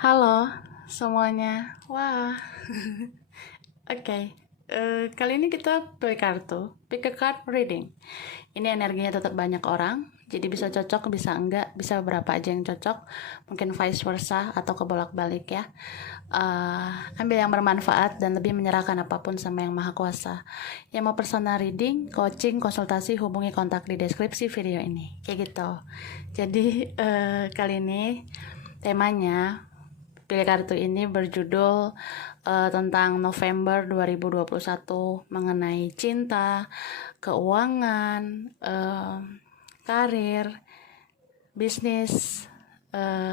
Halo semuanya. Wah. Oke. Kali ini kita pilih kartu. Pick a card reading. Ini energinya tetap banyak orang, jadi bisa cocok, bisa enggak, bisa beberapa aja yang cocok. Mungkin vice versa atau kebolak-balik ya. Ambil yang bermanfaat dan lebih menyerahkan apapun sama yang maha kuasa. Yang mau personal reading, coaching, konsultasi, hubungi kontak di deskripsi video ini. Kayak gitu. Jadi kali ini temanya pilih kartu ini berjudul tentang November 2021 mengenai cinta, keuangan, karir, bisnis,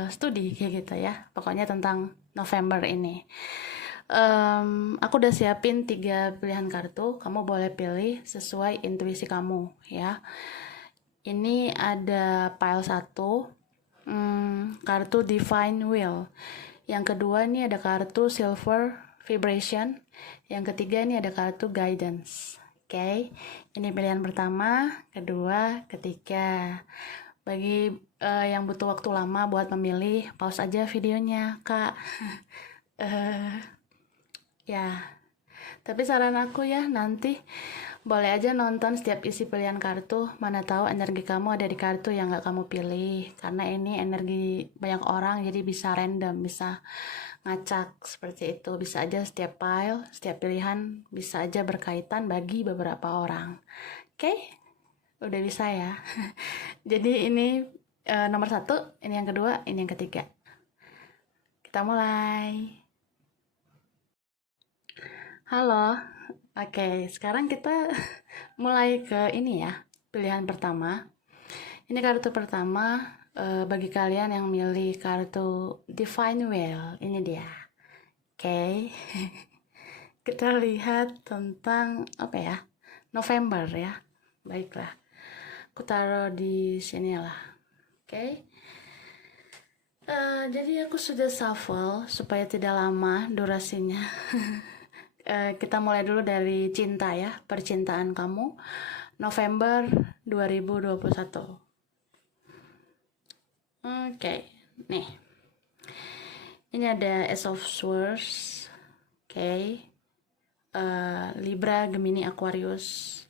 studi kayak gitu ya. Pokoknya tentang November ini. Aku udah siapin 3 pilihan kartu. Kamu boleh pilih sesuai intuisi kamu ya. Ini ada pile 1, kartu Divine Will. Yang kedua ini ada kartu Silver Vibration. Yang ketiga ini ada kartu Guidance. Oke, ini pilihan pertama, kedua, ketiga. Bagi yang butuh waktu lama buat memilih, pause aja videonya, Kak. Ya, tapi saran aku ya, nanti boleh aja nonton setiap isi pilihan kartu. Mana tahu energi kamu ada di kartu yang gak kamu pilih. Karena ini energi banyak orang, jadi bisa random, bisa ngacak seperti itu. Bisa aja setiap pile, setiap pilihan bisa aja berkaitan bagi beberapa orang. Oke? Udah bisa ya. Jadi ini nomor 1, ini yang kedua, ini yang ketiga. Kita mulai. Halo. Oke, sekarang kita mulai ke ini ya, pilihan pertama. Ini kartu pertama bagi kalian yang milih kartu Divine Well. Ini dia. Oke. Kita lihat tentang apa ya? November ya. Baiklah. Aku taruh di sini lah. Oke. Jadi aku sudah shuffle supaya tidak lama durasinya. Kita mulai dulu dari cinta ya, percintaan kamu November 2021. Oke, nih. Ini ada Ace of Swords. Oke. Libra, Gemini, Aquarius.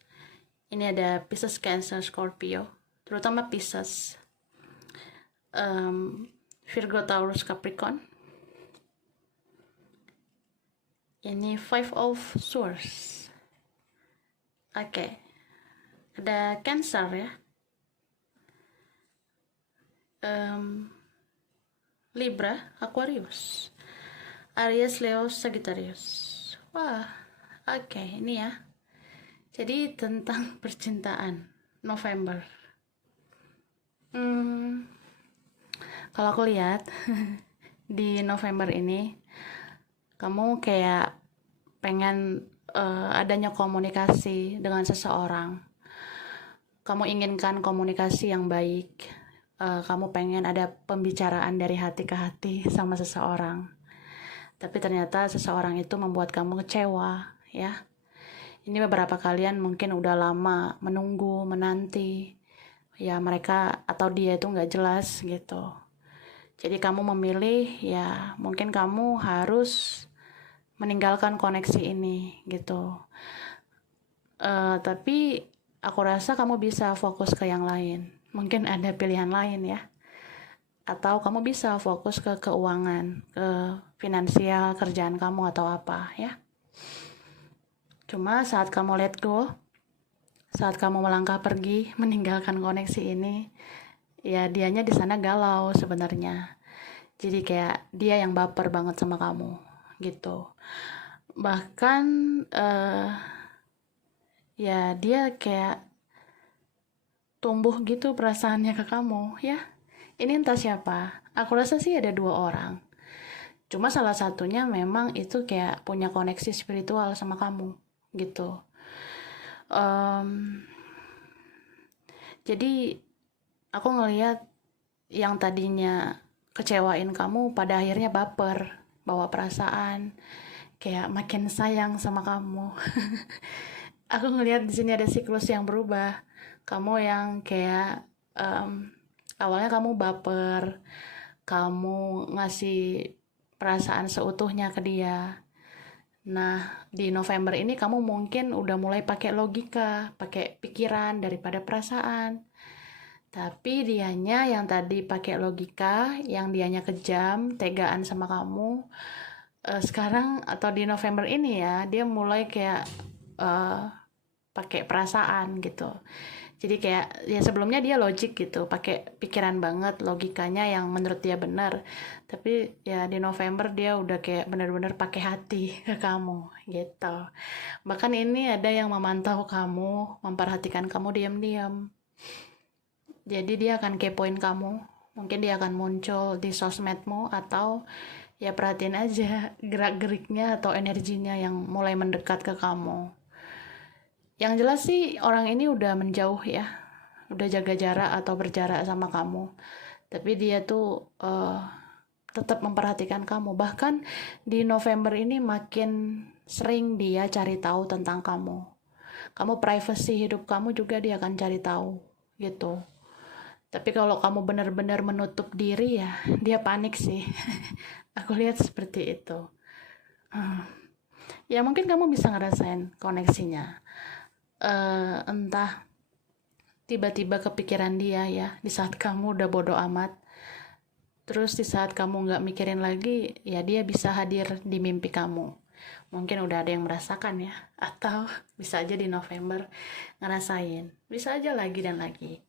Ini ada Pisces, Cancer, Scorpio. Terutama Pisces. Virgo, Taurus, Capricorn. Ini Five of Swords. Oke. Ada Cancer ya. Libra, Aquarius. Aries, Leo, Sagittarius. Wah, oke, ini ya. Jadi tentang percintaan November. Kalau aku lihat di November ini kamu kayak pengen adanya komunikasi dengan seseorang. Kamu inginkan komunikasi yang baik. Kamu pengen ada pembicaraan dari hati ke hati sama seseorang. Tapi ternyata seseorang itu membuat kamu kecewa, ya. Ini beberapa kalian mungkin udah lama menunggu, menanti. Ya mereka atau dia itu nggak jelas gitu. Jadi kamu memilih, ya mungkin kamu harus meninggalkan koneksi ini gitu. Tapi aku rasa kamu bisa fokus ke yang lain. Mungkin ada pilihan lain ya. Atau kamu bisa fokus ke keuangan, ke finansial, kerjaan kamu atau apa ya. Cuma saat kamu let go, saat kamu melangkah pergi, meninggalkan koneksi ini, ya dianya di sana galau sebenarnya. Jadi kayak dia yang baper banget sama kamu gitu. Bahkan ya dia kayak tumbuh gitu perasaannya ke kamu ya. Ini entah siapa. Aku rasa sih ada 2 orang. Cuma salah satunya memang itu kayak punya koneksi spiritual sama kamu gitu. Jadi aku ngelihat yang tadinya kecewain kamu pada akhirnya baper, bawa perasaan, kayak makin sayang sama kamu. Aku ngelihat di sini ada siklus yang berubah. Kamu yang kayak awalnya kamu baper, kamu ngasih perasaan seutuhnya ke dia. Nah, di November ini kamu mungkin udah mulai pakai logika, pakai pikiran daripada perasaan. Tapi dianya yang tadi pakai logika, yang dianya kejam, tegaan sama kamu, sekarang atau di November ini ya, dia mulai kayak eh, pakai perasaan gitu. Jadi kayak ya sebelumnya dia logik gitu, pakai pikiran banget, logikanya yang menurut dia benar. Tapi ya di November dia udah kayak benar-benar pakai hati ke kamu gitu. Bahkan ini ada yang memantau kamu, memperhatikan kamu diam-diam. Jadi dia akan kepoin kamu. Mungkin dia akan muncul di sosmedmu atau ya perhatiin aja gerak-geriknya atau energinya yang mulai mendekat ke kamu. Yang jelas sih orang ini udah menjauh ya, udah jaga jarak atau berjarak sama kamu. Tapi dia tuh tetap memperhatikan kamu. Bahkan di November ini makin sering dia cari tahu tentang kamu. Kamu privacy hidup kamu juga dia akan cari tahu gitu. Tapi kalau kamu benar-benar menutup diri ya, dia panik sih. Aku lihat seperti itu. Ya mungkin kamu bisa ngerasain koneksinya. Entah tiba-tiba kepikiran dia ya di saat kamu udah bodo amat, terus di saat kamu nggak mikirin lagi ya dia bisa hadir di mimpi kamu. Mungkin udah ada yang merasakan ya, atau bisa aja di November ngerasain, bisa aja lagi dan lagi.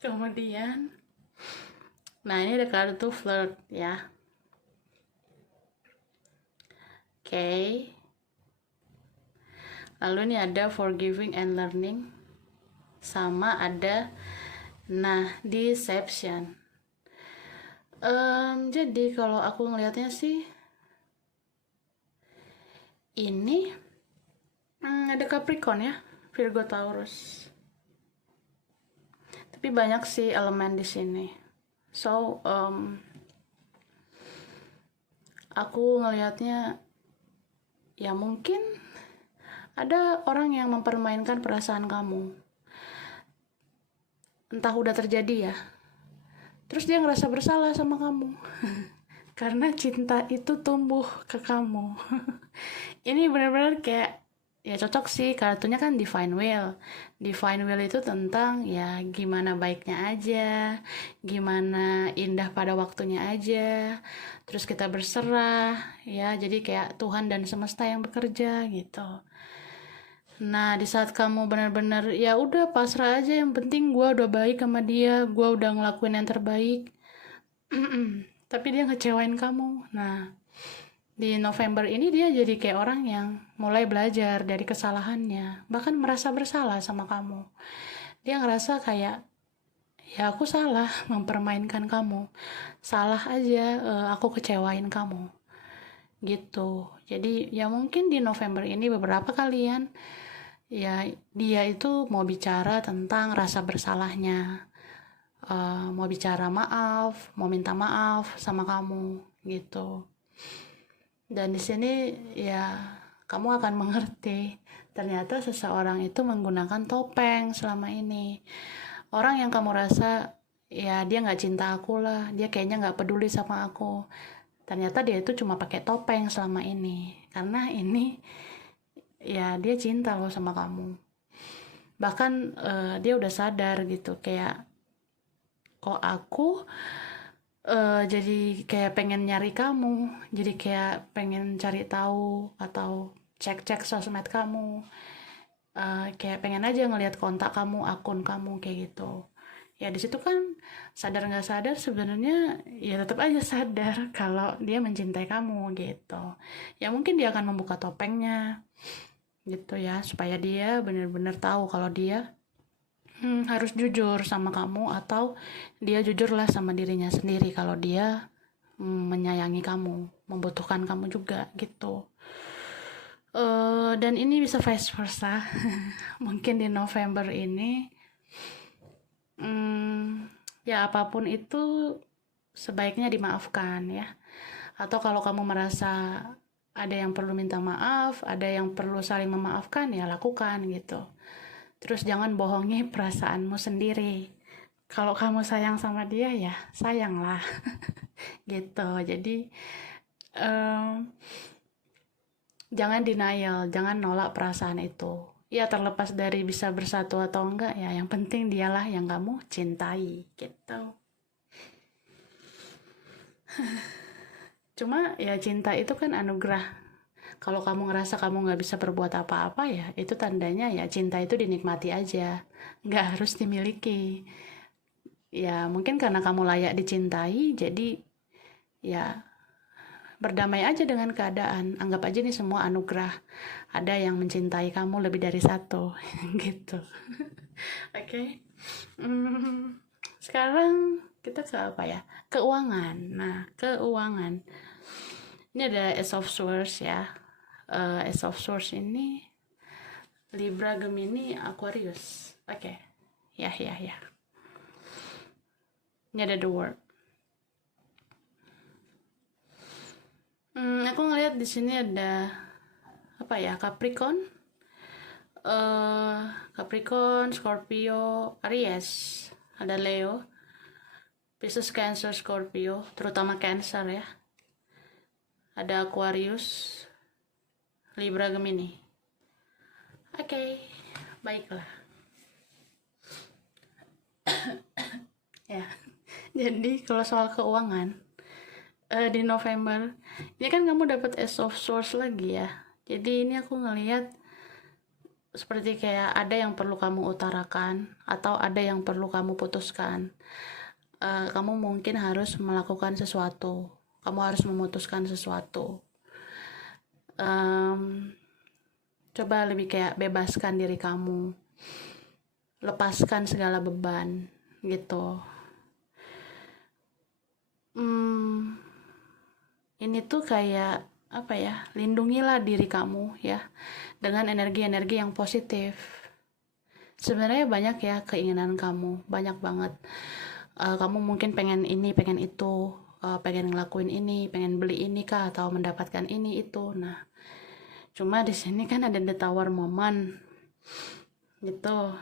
Kemudian nah ini ada kartu flirt ya. Oke. Lalu ini ada forgiving and learning, sama ada deception. Jadi kalau aku ngelihatnya sih ini ada Capricorn ya, Virgo, Taurus. Tapi banyak sih elemen di sini. So aku ngelihatnya ya mungkin ada orang yang mempermainkan perasaan kamu. Entah udah terjadi ya. Terus dia ngerasa bersalah sama kamu. Karena cinta itu tumbuh ke kamu. Ini benar-benar kayak ya cocok sih, kartunya kan Divine Will. Divine Will itu tentang ya gimana baiknya aja, gimana indah pada waktunya aja. Terus kita berserah ya, jadi kayak Tuhan dan semesta yang bekerja gitu. Nah, di saat kamu benar-benar ya udah pasrah aja, yang penting gue udah baik sama dia, gue udah ngelakuin yang terbaik. Tapi dia ngecewain kamu. Nah, di November ini dia jadi kayak orang yang mulai belajar dari kesalahannya, bahkan merasa bersalah sama kamu. Dia ngerasa kayak ya aku salah mempermainkan kamu, salah aja aku kecewain kamu gitu. Jadi ya mungkin di November ini beberapa kalian ya dia itu mau bicara tentang rasa bersalahnya, mau bicara maaf, mau minta maaf sama kamu gitu. Dan di sini ya kamu akan mengerti ternyata seseorang itu menggunakan topeng selama ini. Orang yang kamu rasa ya dia nggak cinta aku lah, dia kayaknya nggak peduli sama aku, ternyata dia itu cuma pakai topeng selama ini. Karena ini ya dia cinta loh sama kamu. Bahkan dia udah sadar gitu, kayak kok aku jadi kayak pengen nyari kamu, jadi kayak pengen cari tahu atau cek-cek sosmed kamu, kayak pengen aja ngelihat kontak kamu, akun kamu kayak gitu. Ya di situ kan sadar nggak sadar sebenarnya ya tetap aja sadar kalau dia mencintai kamu gitu. Ya mungkin dia akan membuka topengnya gitu ya, supaya dia benar-benar tahu kalau dia harus jujur sama kamu, atau dia jujurlah sama dirinya sendiri kalau dia menyayangi kamu, membutuhkan kamu juga gitu. Dan ini bisa vice versa. Mungkin di November ini ya apapun itu sebaiknya dimaafkan ya. Atau kalau kamu merasa ada yang perlu minta maaf, ada yang perlu saling memaafkan, ya lakukan gitu. Terus jangan bohongi perasaanmu sendiri. Kalau kamu sayang sama dia ya sayanglah. gitu. Jadi jangan denial, jangan nolak perasaan itu. Ya terlepas dari bisa bersatu atau enggak ya, yang penting dialah yang kamu cintai gitu. Cuma ya cinta itu kan anugerah. Kalau kamu ngerasa kamu nggak bisa berbuat apa-apa ya, itu tandanya ya cinta itu dinikmati aja, nggak harus dimiliki. Ya mungkin karena kamu layak dicintai, jadi ya berdamai aja dengan keadaan. Anggap aja nih semua anugerah. Ada yang mencintai kamu lebih dari satu, gitu. Oke. Okay? Sekarang kita ke apa ya? Keuangan. Nah, keuangan. Ini ada Ace of Swords ya. Ace of Swords ini Libra, Gemini, Aquarius. Oke. Okay. Ya. Ini ada The World. Aku ngeliat di sini ada apa ya? Capricorn, Scorpio, Aries, ada Leo, Pisces, Cancer, Scorpio, terutama Cancer ya. Ada Aquarius, Libra, Gemini. Oke, baiklah. Ya, jadi kalau soal keuangan di November ini kan kamu dapat Ace of Swords lagi ya. Jadi ini aku ngelihat seperti kayak ada yang perlu kamu utarakan atau ada yang perlu kamu putuskan. Kamu mungkin harus melakukan sesuatu, kamu harus memutuskan sesuatu. Coba lebih kayak bebaskan diri kamu, lepaskan segala beban gitu. Ini tuh kayak apa ya, lindungilah diri kamu ya dengan energi-energi yang positif. Sebenarnya banyak ya keinginan kamu, banyak banget. Kamu mungkin pengen ini, pengen itu, pengen ngelakuin ini, pengen beli ini kah, atau mendapatkan ini itu. Nah, cuma di sini kan ada the tower moment gitu.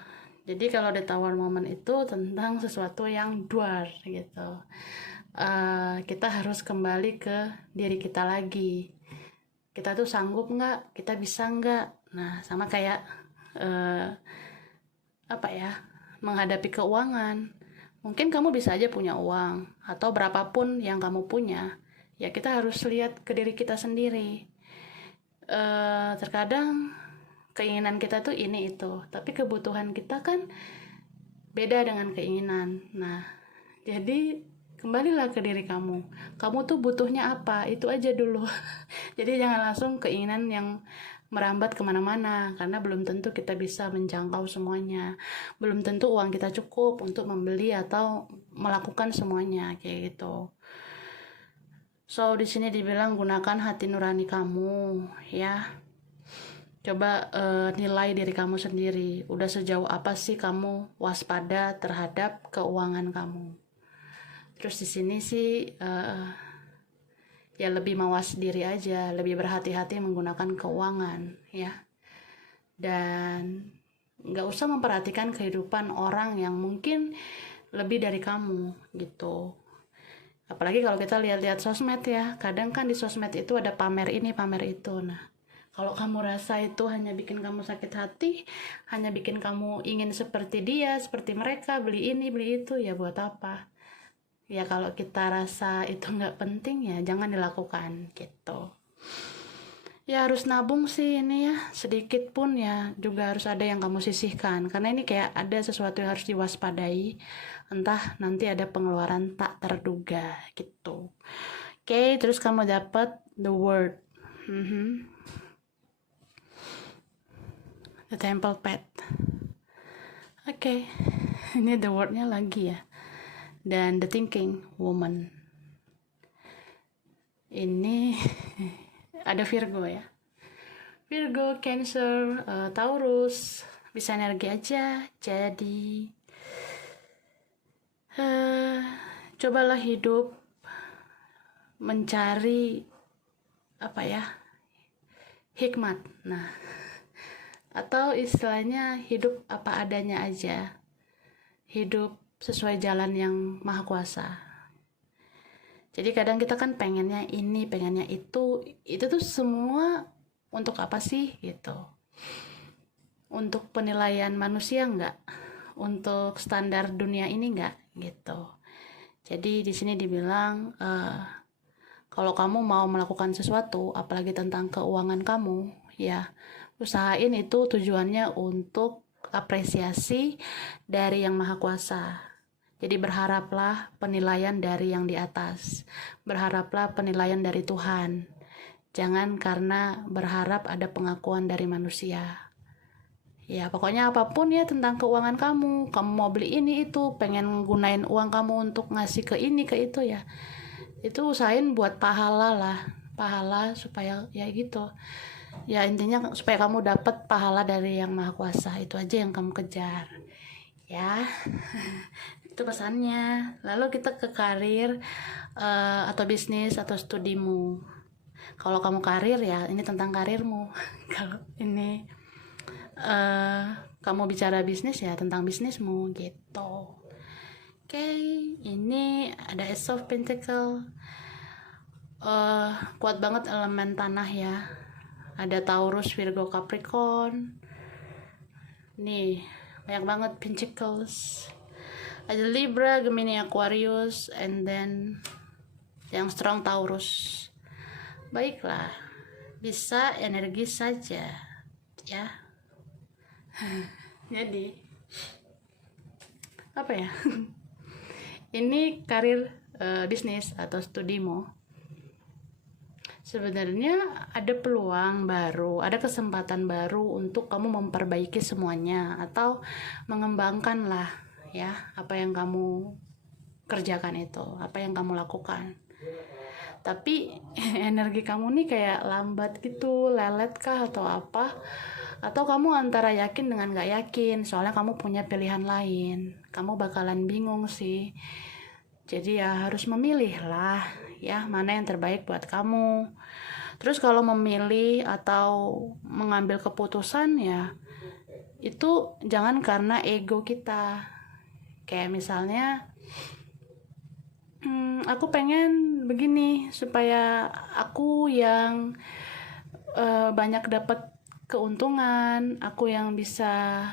Jadi kalau the tower moment itu tentang sesuatu yang duar gitu. Kita harus kembali ke diri kita lagi. Kita tuh sanggup nggak? Kita bisa nggak? Nah, sama kayak apa ya, menghadapi keuangan. Mungkin kamu bisa aja punya uang atau berapapun yang kamu punya. Ya kita harus lihat ke diri kita sendiri. Terkadang keinginan kita tuh ini itu, tapi kebutuhan kita kan beda dengan keinginan. Nah, jadi kembalilah ke diri kamu. Kamu tuh butuhnya apa? Itu aja dulu. Jadi jangan langsung keinginan yang merambat kemana-mana, karena belum tentu kita bisa menjangkau semuanya. Belum tentu uang kita cukup untuk membeli atau melakukan semuanya kayak gitu. So di sini dibilang gunakan hati nurani kamu ya. Coba nilai diri kamu sendiri. Udah sejauh apa sih kamu waspada terhadap keuangan kamu? Terus di sini sih ya lebih mawas diri aja, lebih berhati-hati menggunakan keuangan ya. Dan nggak usah memperhatikan kehidupan orang yang mungkin lebih dari kamu gitu. Apalagi kalau kita lihat-lihat sosmed ya, kadang kan di sosmed itu ada pamer ini pamer itu. Nah, kalau kamu rasa itu hanya bikin kamu sakit hati, hanya bikin kamu ingin seperti dia, seperti mereka, beli ini beli itu, ya buat apa? Ya kalau kita rasa itu nggak penting ya jangan dilakukan gitu. Ya harus nabung sih ini ya, sedikit pun ya juga harus ada yang kamu sisihkan, karena ini kayak ada sesuatu yang harus diwaspadai, entah nanti ada pengeluaran tak terduga gitu. Oke, terus kamu dapat the word, the temple pet. Oke, ini the wordnya lagi ya, dan the thinking woman. Ini ada Virgo ya, Virgo, Cancer, Taurus, bisa energi aja. Jadi cobalah hidup mencari apa ya, hikmat. Nah, atau istilahnya hidup apa adanya aja, hidup sesuai jalan yang maha kuasa. Jadi kadang kita kan pengennya ini, pengennya itu tuh semua untuk apa sih gitu? Untuk penilaian manusia nggak? Untuk standar dunia ini nggak gitu? Jadi di sini dibilang kalau kamu mau melakukan sesuatu, apalagi tentang keuangan kamu, ya usahain itu tujuannya untuk apresiasi dari Yang Maha Kuasa. Jadi berharaplah penilaian dari yang di atas. Berharaplah penilaian dari Tuhan. Jangan karena berharap ada pengakuan dari manusia. Ya, pokoknya apapun ya tentang keuangan kamu. Kamu mau beli ini itu, pengen gunain uang kamu untuk ngasih ke ini ke itu ya. Itu usahain buat pahala lah. Pahala supaya ya gitu. Ya intinya supaya kamu dapat pahala dari Yang Maha Kuasa. Itu aja yang kamu kejar. Ya. Itu pesannya. Lalu kita ke karir atau bisnis atau studimu. Kalau kamu karir ya ini tentang karirmu. Kalau ini kamu bicara bisnis ya tentang bisnismu gitu. Oke, ini ada Ace of Pentacle. Kuat banget elemen tanah ya. Ada Taurus, Virgo, Capricorn. Nih banyak banget Pentacles. Ada Libra, Gemini, Aquarius, and then yang strong Taurus. Baiklah, bisa energi saja, ya. Jadi, apa ya? Ini karir bisnis atau studimu. Sebenarnya ada peluang baru, ada kesempatan baru untuk kamu memperbaiki semuanya atau mengembangkan lah ya apa yang kamu kerjakan itu, apa yang kamu lakukan. Tapi energi kamu nih kayak lambat gitu, lelet kah atau apa? Atau kamu antara yakin dengan gak yakin, soalnya kamu punya pilihan lain. Kamu bakalan bingung sih. Jadi ya harus memilih lah ya mana yang terbaik buat kamu. Terus kalau memilih atau mengambil keputusan ya itu jangan karena ego kita. Kayak misalnya aku pengen begini supaya aku yang banyak dapat keuntungan, aku yang bisa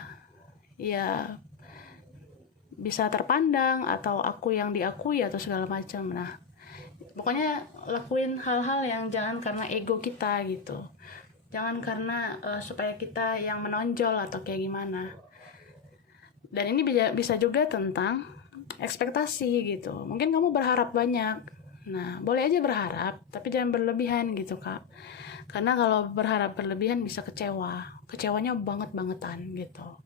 ya bisa terpandang atau aku yang diakui atau segala macam. Nah, pokoknya lakuin hal-hal yang jangan karena ego kita gitu. Jangan karena supaya kita yang menonjol atau kayak gimana. Dan ini bisa juga tentang ekspektasi gitu. Mungkin kamu berharap banyak. Nah, boleh aja berharap, tapi jangan berlebihan gitu, Kak. Karena kalau berharap berlebihan bisa kecewa. Kecewanya banget-bangetan gitu.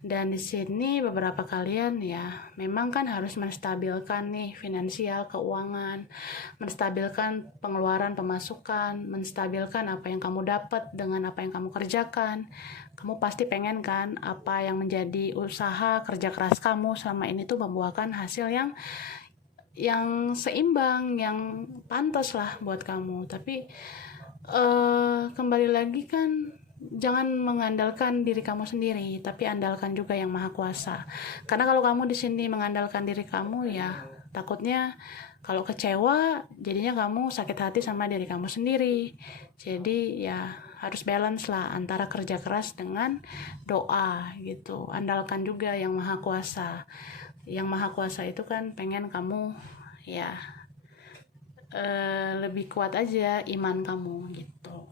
Dan di sini beberapa kalian ya, memang kan harus menstabilkan nih finansial, keuangan, menstabilkan pengeluaran, pemasukan, menstabilkan apa yang kamu dapat dengan apa yang kamu kerjakan. Kamu pasti pengen kan apa yang menjadi usaha kerja keras kamu selama ini tuh membuahkan hasil yang seimbang, yang pantas lah buat kamu. Tapi kembali lagi kan jangan mengandalkan diri kamu sendiri, tapi andalkan juga Yang Maha Kuasa. Karena kalau kamu di sini mengandalkan diri kamu ya, takutnya kalau kecewa jadinya kamu sakit hati sama diri kamu sendiri. Jadi ya harus balance lah antara kerja keras dengan doa gitu. Andalkan juga Yang Maha Kuasa. Yang Maha Kuasa itu kan pengen kamu ya lebih kuat aja iman kamu gitu.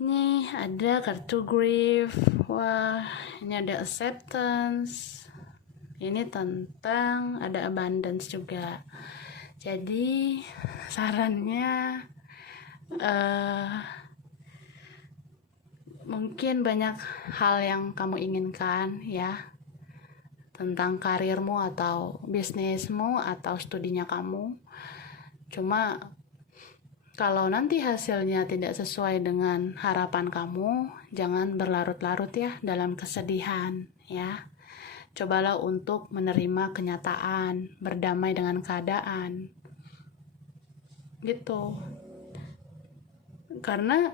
Nih ada kartu grief. Wah, ini ada acceptance. Ini tentang ada abundance juga. Jadi sarannya mungkin banyak hal yang kamu inginkan ya tentang karirmu atau bisnismu atau studinya kamu. Cuma kalau nanti hasilnya tidak sesuai dengan harapan kamu, jangan berlarut-larut ya dalam kesedihan ya. Cobalah untuk menerima kenyataan, berdamai dengan keadaan. Gitu. Karena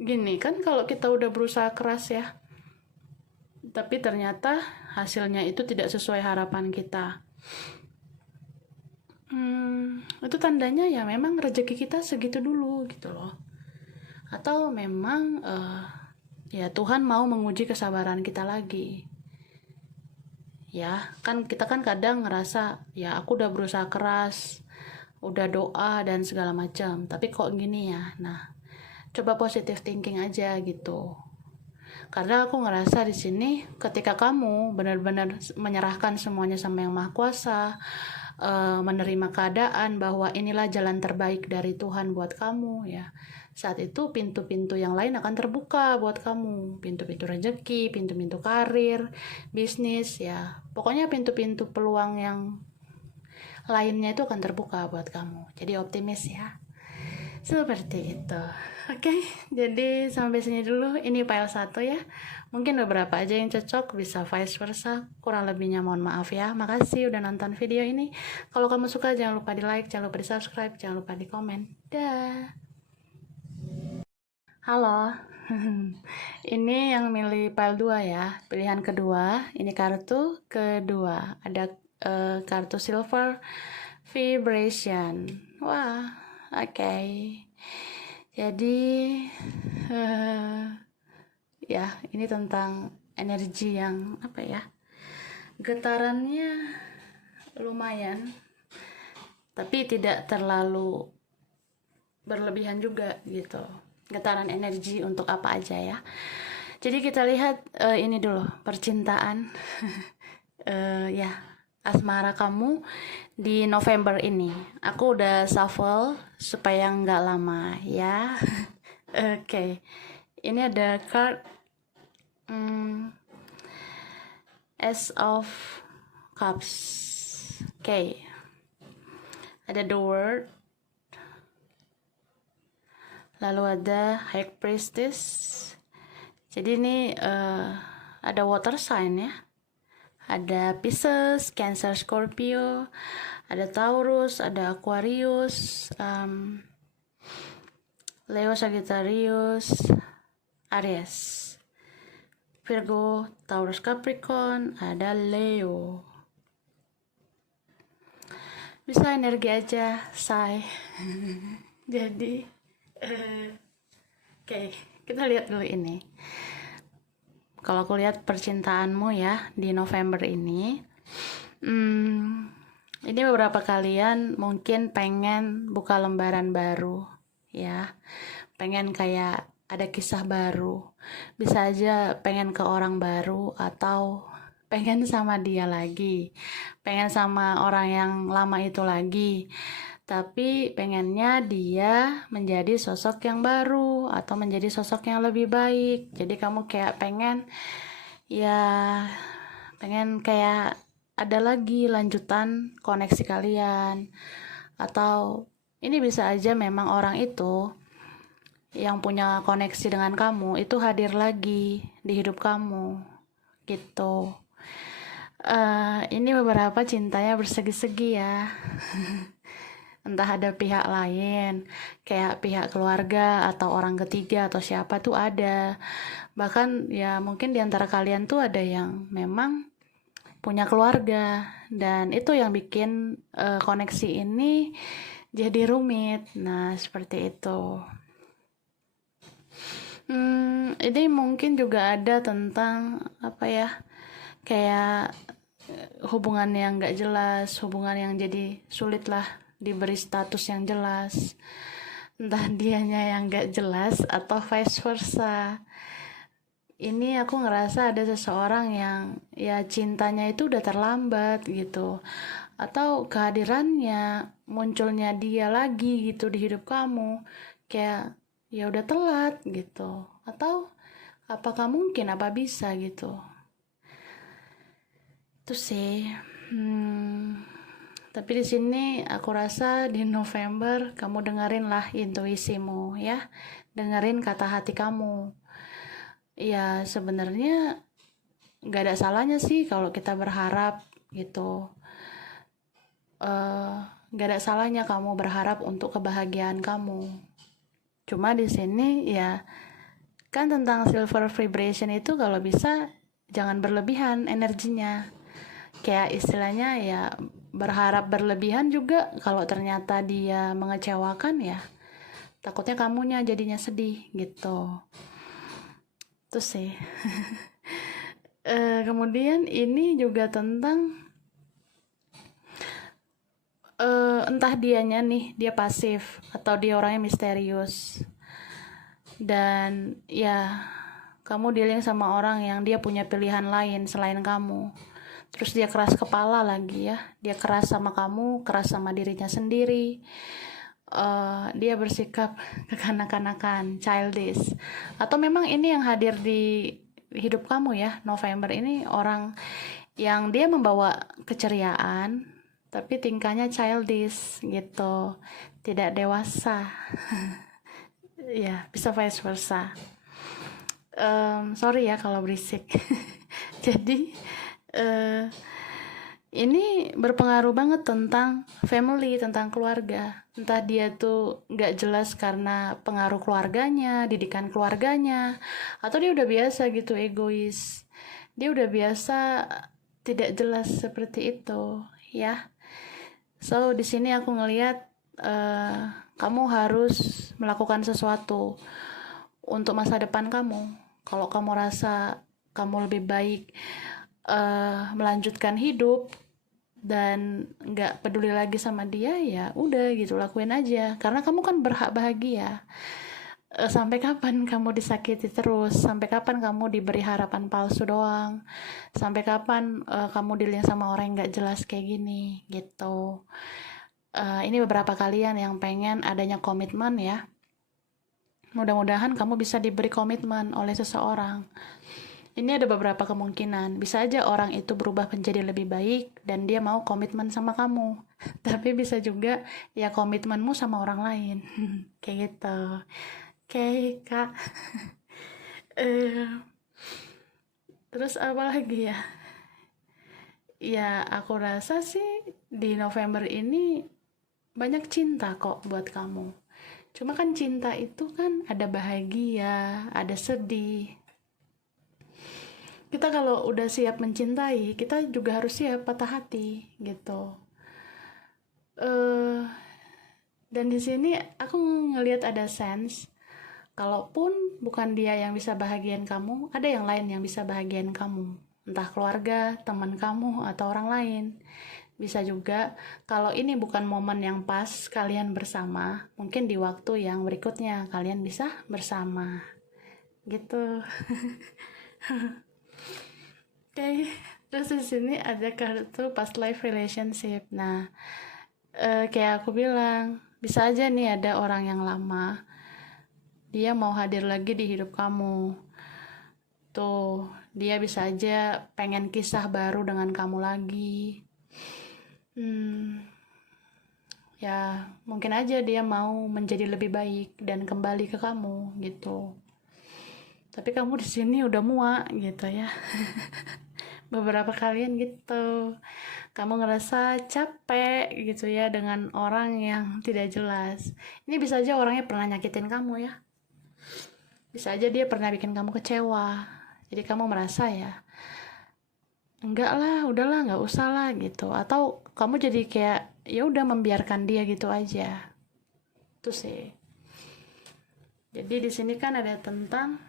gini kan kalau kita udah berusaha keras ya, tapi ternyata hasilnya itu tidak sesuai harapan kita. itu tandanya ya memang rezeki kita segitu dulu gitu loh. Atau memang ya Tuhan mau menguji kesabaran kita lagi. Ya, kan kita kan kadang ngerasa ya aku udah berusaha keras, udah doa dan segala macam, tapi kok gini ya. Nah, coba positive thinking aja gitu. Karena aku ngerasa di sini ketika kamu benar-benar menyerahkan semuanya sama Yang Maha Kuasa, menerima keadaan bahwa inilah jalan terbaik dari Tuhan buat kamu ya. Saat itu pintu-pintu yang lain akan terbuka buat kamu. Pintu-pintu rezeki, pintu-pintu karir, bisnis ya. Pokoknya pintu-pintu peluang yang lainnya itu akan terbuka buat kamu. Jadi optimis ya. Seperti itu. Oke, jadi sampai sini dulu. Ini file 1 ya. Mungkin beberapa aja yang cocok, bisa vice versa. Kurang lebihnya mohon maaf ya. Makasih udah nonton video ini. Kalau kamu suka jangan lupa di like, jangan lupa di subscribe, jangan lupa di komen. Dah. Halo. Ini yang milih file 2 ya. Pilihan kedua, ini kartu kedua. Ada kartu silver vibration. Wah, oke. Jadi ya ini tentang energi yang apa ya, getarannya lumayan tapi tidak terlalu berlebihan juga gitu, getaran energi untuk apa aja ya. Jadi kita lihat ini dulu percintaan ya, asmara kamu di November ini. Aku udah shuffle supaya nggak lama ya. Oke, ini ada card Ace of Cups. Oke, ada The World, lalu ada High Priestess. Jadi ini ada water sign ya. Ada Pisces, Cancer, Scorpio, ada Taurus, ada Aquarius, Leo, Sagittarius, Aries, Virgo, Taurus, Capricorn, ada Leo. Bisa energi aja, say. Jadi, oke, kita lihat dulu ini. Kalau aku lihat percintaanmu ya di November ini, ini beberapa kalian mungkin pengen buka lembaran baru ya, pengen kayak ada kisah baru, bisa aja pengen ke orang baru atau pengen sama dia lagi, pengen sama orang yang lama itu lagi, tapi pengennya dia menjadi sosok yang baru atau menjadi sosok yang lebih baik. Jadi kamu kayak pengen kayak ada lagi lanjutan koneksi kalian, atau ini bisa aja memang orang itu yang punya koneksi dengan kamu itu hadir lagi di hidup kamu gitu. Ini beberapa cintanya bersegi-segi ya. Entah ada pihak lain, kayak pihak keluarga atau orang ketiga atau siapa tuh ada. Bahkan ya mungkin diantara kalian tuh ada yang memang punya keluarga, dan itu yang bikin koneksi ini jadi rumit. Nah, seperti itu. Ini mungkin juga ada tentang apa ya, kayak hubungan yang gak jelas, hubungan yang jadi sulit lah diberi status yang jelas, entah dianya yang gak jelas atau vice versa. Ini aku ngerasa ada seseorang yang ya cintanya itu udah terlambat gitu, atau kehadirannya, munculnya dia lagi gitu di hidup kamu kayak ya udah telat gitu, atau apakah mungkin, apa bisa gitu. Itu sih. Tapi di sini aku rasa di November kamu dengerin lah intuisimu ya, dengerin kata hati kamu. Ya sebenarnya nggak ada salahnya sih kalau kita berharap gitu. Nggak ada salahnya kamu berharap untuk kebahagiaan kamu. Cuma di sini ya kan tentang silver vibration itu kalau bisa jangan berlebihan energinya. Kayak istilahnya ya berharap berlebihan juga, kalau ternyata dia mengecewakan ya takutnya kamunya jadinya sedih gitu. Itu sih. Kemudian ini juga tentang entah dianya nih, dia pasif atau dia orangnya misterius. Dan ya, kamu dealing sama orang yang dia punya pilihan lain selain kamu. Terus dia keras kepala lagi ya. Dia keras sama kamu, keras sama dirinya sendiri. Dia bersikap kekanak-kanakan, childish. Atau memang ini yang hadir di hidup kamu ya, November ini orang yang dia membawa keceriaan, tapi tingkahnya childish gitu, tidak dewasa. Ya, bisa vice versa. Sorry ya kalau berisik. Jadi ini berpengaruh banget tentang family, tentang keluarga. Entah dia tuh nggak jelas karena pengaruh keluarganya, didikan keluarganya, atau dia udah biasa gitu egois. Dia udah biasa tidak jelas seperti itu, ya. So di sini aku ngelihat kamu harus melakukan sesuatu untuk masa depan kamu. Kalau kamu rasa kamu lebih baik melanjutkan hidup dan nggak peduli lagi sama dia, ya udah gitu, lakuin aja, karena kamu kan berhak bahagia. Sampai kapan kamu disakiti terus? Sampai kapan kamu diberi harapan palsu doang? Sampai kapan kamu dealing sama orang yang nggak jelas kayak gini gitu? Ini beberapa kalian yang pengen adanya komitmen ya. Mudah-mudahan kamu bisa diberi komitmen oleh seseorang. Ini ada beberapa kemungkinan. Bisa aja orang itu berubah menjadi lebih baik dan dia mau komitmen sama kamu. Tapi bisa juga ya komitmenmu sama orang lain. Kayak gitu. Oke, Kak. Terus apa lagi ya? Ya, aku rasa sih di November ini banyak cinta kok buat kamu. Cuma kan cinta itu kan ada bahagia, ada sedih. Kita kalau udah siap mencintai, kita juga harus siap patah hati gitu. Dan di sini aku ngelihat ada sense, kalaupun bukan dia yang bisa bahagiain kamu, ada yang lain yang bisa bahagiain kamu. Entah keluarga, teman kamu, atau orang lain. Bisa juga kalau ini bukan momen yang pas kalian bersama, mungkin di waktu yang berikutnya kalian bisa bersama. Gitu. Oke, terus di sini ada kartu past life relationship. Nah, kayak aku bilang, bisa aja nih ada orang yang lama, dia mau hadir lagi di hidup kamu. Tuh, dia bisa aja pengen kisah baru dengan kamu lagi. Ya, mungkin aja dia mau menjadi lebih baik dan kembali ke kamu gitu. Tapi kamu di sini udah muak gitu ya. Beberapa kalian gitu, kamu ngerasa capek gitu ya dengan orang yang tidak jelas. Ini bisa aja orangnya pernah nyakitin kamu ya, bisa aja dia pernah bikin kamu kecewa, jadi kamu merasa ya enggak lah, udahlah, nggak usah lah gitu, atau kamu jadi kayak ya udah membiarkan dia gitu aja. Itu sih. Jadi di sini kan ada tentang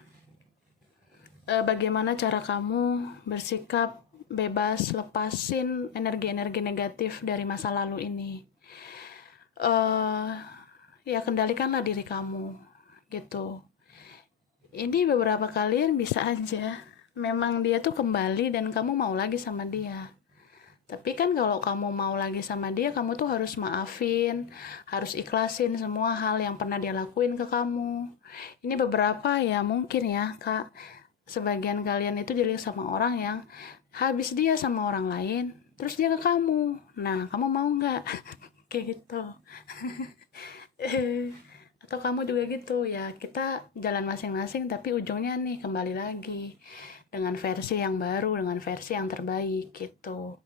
bagaimana cara kamu bersikap bebas, lepasin energi-energi negatif dari masa lalu ini. Ya kendalikanlah diri kamu gitu. Ini beberapa kalian bisa aja memang dia tuh kembali dan kamu mau lagi sama dia. Tapi kan kalau kamu mau lagi sama dia, kamu tuh harus maafin, harus ikhlasin semua hal yang pernah dia lakuin ke kamu. Ini beberapa ya mungkin ya Kak, sebagian kalian itu jadi sama orang yang habis dia sama orang lain, terus dia ke kamu. Nah, kamu mau nggak? Kayak gitu. Atau kamu juga gitu ya, kita jalan masing-masing tapi ujungnya nih kembali lagi dengan versi yang baru, dengan versi yang terbaik gitu.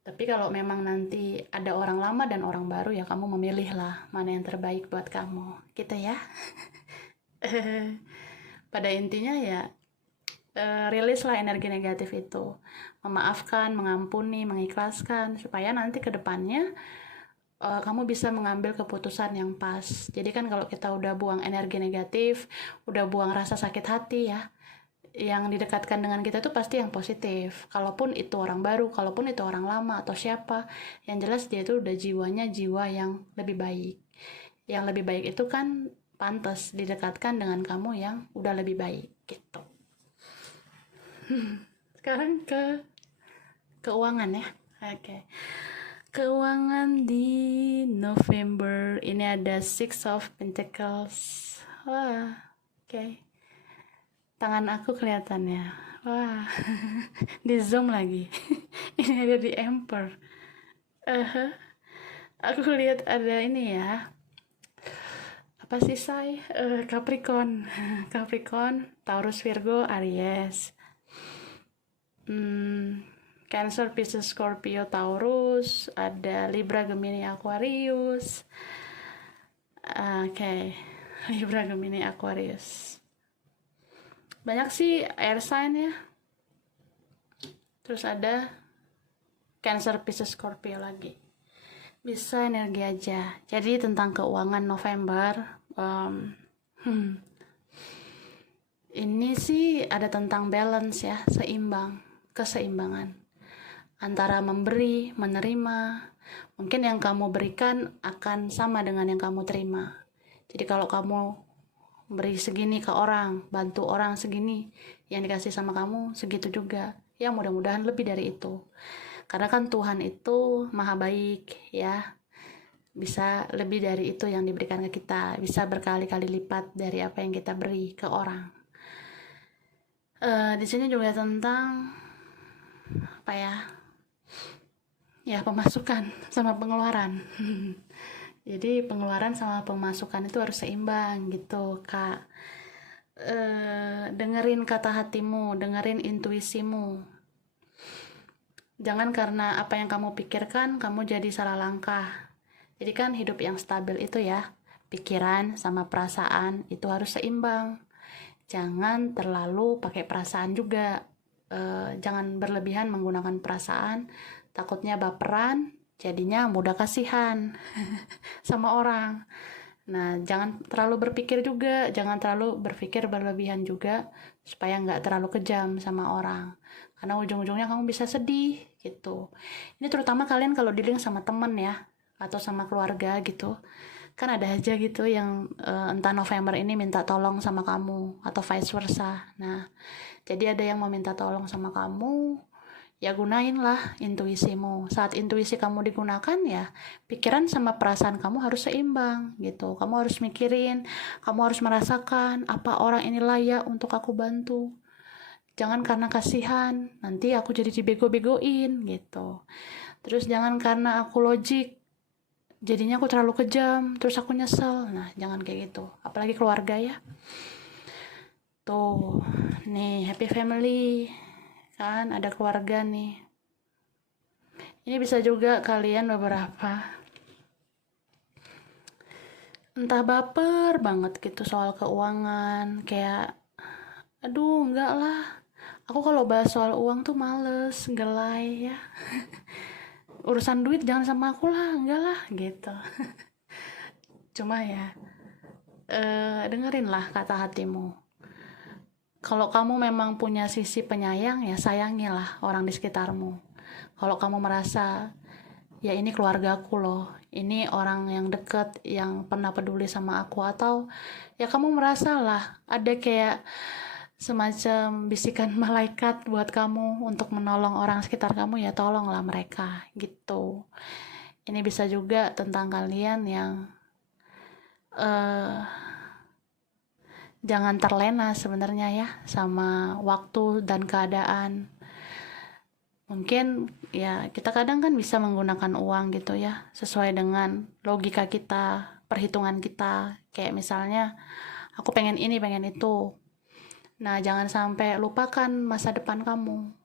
Tapi kalau memang nanti ada orang lama dan orang baru, ya kamu memilih lah mana yang terbaik buat kamu gitu ya. Pada intinya ya rilislah energi negatif itu, memaafkan, mengampuni, mengikhlaskan, supaya nanti ke depannya kamu bisa mengambil keputusan yang pas. Jadi kan kalau kita udah buang energi negatif, udah buang rasa sakit hati ya, yang didekatkan dengan kita itu pasti yang positif. Kalaupun itu orang baru, kalaupun itu orang lama atau siapa, yang jelas dia itu udah jiwanya jiwa yang lebih baik. Yang lebih baik itu kan pantas didekatkan dengan kamu yang udah lebih baik gitu. Sekarang ke keuangan ya. Oke. Keuangan di November ini ada Six of Pentacles. Wah, oke. Tangan aku kelihatannya. Wah, di zoom lagi. Ini ada di Emperor. Aku lihat ada ini ya. Apa sih say? Capricorn, Capricorn, Taurus, Virgo, Aries. Cancer, Pisces, Scorpio, Taurus, ada Libra, Gemini, Aquarius. Oke, Libra, Gemini, Aquarius. Banyak sih air sign ya. Terus ada Cancer, Pisces, Scorpio lagi. Bisa energi aja. Jadi tentang keuangan November, ini sih ada tentang balance ya, seimbang, keseimbangan antara memberi, menerima. Mungkin yang kamu berikan akan sama dengan yang kamu terima. Jadi kalau kamu beri segini ke orang, bantu orang segini, yang dikasih sama kamu segitu juga. Ya mudah-mudahan lebih dari itu. Karena kan Tuhan itu maha baik ya. Bisa lebih dari itu yang diberikan ke kita. Bisa berkali-kali lipat dari apa yang kita beri ke orang. Di sini juga tentang apa ya? Ya pemasukan sama pengeluaran. Jadi pengeluaran sama pemasukan itu harus seimbang gitu kak. Dengerin kata hatimu, dengerin intuisimu. Jangan karena apa yang kamu pikirkan kamu jadi salah langkah. Jadi kan hidup yang stabil itu ya, pikiran sama perasaan itu harus seimbang. Jangan terlalu pakai perasaan juga. Jangan berlebihan menggunakan perasaan, takutnya baperan, jadinya mudah kasihan sama orang. Nah, jangan terlalu berpikir juga, jangan terlalu berpikir berlebihan juga, supaya nggak terlalu kejam sama orang. Karena ujung-ujungnya kamu bisa sedih gitu. Ini terutama kalian kalau dealing sama temen ya, atau sama keluarga gitu. Kan ada aja gitu yang entah November ini minta tolong sama kamu, atau vice versa. Nah, jadi ada yang mau minta tolong sama kamu, ya gunainlah intuisimu. Saat intuisi kamu digunakan ya pikiran sama perasaan kamu harus seimbang gitu. Kamu harus mikirin, kamu harus merasakan apa orang ini layak untuk aku bantu. Jangan karena kasihan nanti aku jadi dibego-begoin gitu. Terus jangan karena aku logik jadinya aku terlalu kejam terus aku nyesel. Nah, jangan kayak gitu, apalagi keluarga ya. Tuh nih, happy family kan, ada keluarga nih. Ini bisa juga kalian beberapa entah baper banget gitu soal keuangan, kayak aduh enggak lah, aku kalau bahas soal uang tuh males, gelai ya. Urusan duit jangan sama aku lah, enggak lah gitu. Cuma ya dengerin lah kata hatimu. Kalau kamu memang punya sisi penyayang, ya sayangilah orang di sekitarmu. Kalau kamu merasa, ya ini keluargaku loh, ini orang yang deket, yang pernah peduli sama aku, atau ya kamu merasa lah, ada kayak semacam bisikan malaikat buat kamu untuk menolong orang sekitar kamu, ya tolonglah mereka, gitu. Ini bisa juga tentang kalian yang jangan terlena sebenarnya ya sama waktu dan keadaan. Mungkin ya kita kadang kan bisa menggunakan uang gitu ya sesuai dengan logika kita, perhitungan kita. Kayak misalnya aku pengen ini, pengen itu. Nah, jangan sampai lupakan masa depan kamu.